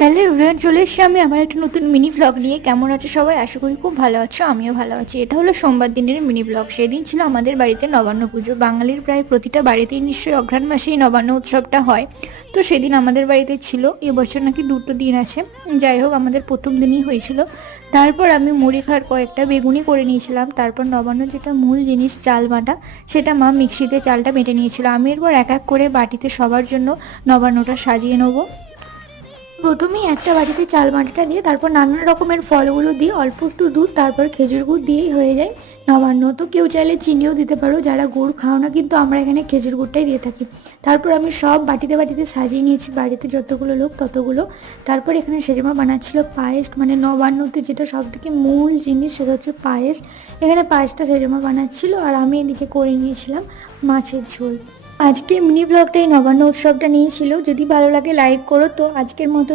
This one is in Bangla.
হ্যালো এভরিওয়ান, চলে এসেছি আমি আমার একটা নতুন মিনি ব্লগ নিয়ে। কেমন আছো সবাই? আশা করি খুব ভালো আছো, আমিও ভালো আছি। এটা হলো সোমবার দিনের মিনি ব্লগ। সেদিন ছিল আমাদের বাড়িতে নবান্ন পুজো। বাঙালির প্রায় প্রতিটা বাড়িতেই নিশ্চয়ই অঘ্রাণ মাসেই নবান্ন উৎসবটা হয়। তো সেদিন আমাদের বাড়িতে ছিল। এবছর নাকি 2টো দিন আছে। যাই হোক, আমাদের প্রথম দিনই হয়েছিল। তারপর আমি মুড়ি খাওয়ার কয়েকটা বেগুনি করে নিয়েছিলাম। তারপর নবান্ন যেটা মূল জিনিস, চাল বাটা, সেটা মা মিক্সিতে চালটা বেটে নিয়েছিল। আমি এরপর এক এক করে বাটিতে সবার জন্য নবান্নটা সাজিয়ে নেবো। প্রথমেই একটা বাটিতে চাল বাটাটা দিয়ে তারপর নানান রকমের ফলগুলো দিয়ে অল্প একটু দুধ, তারপর খেজুর গুড় দিয়েই হয়ে যায় নবান্ন। তো কেউ চাইলে চিনিও দিতে পারো, যারা গুড় খাও না, কিন্তু আমরা এখানে খেজুর গুড়টাই দিয়ে থাকি। তারপর আমি সব বাটিতে বাটিতে সাজিয়ে নিয়েছি, বাড়িতে যতগুলো লোক ততগুলো। তারপর এখানে সেজমা বানাচ্ছিল পায়েস, মানে নবান্নতে যেটা সব থেকে মূল জিনিস সেটা হচ্ছে পায়েস। এখানে পায়েসটা সেজমা বানাচ্ছিল আর আমি এদিকে করে নিয়েছিলাম মাছের ঝোল। আজকে মিনি ব্লগটা এই নবান্ন উৎসবটা নিয়েছিল। যদি ভালো লাগে লাইক করো। তো আজকের মতো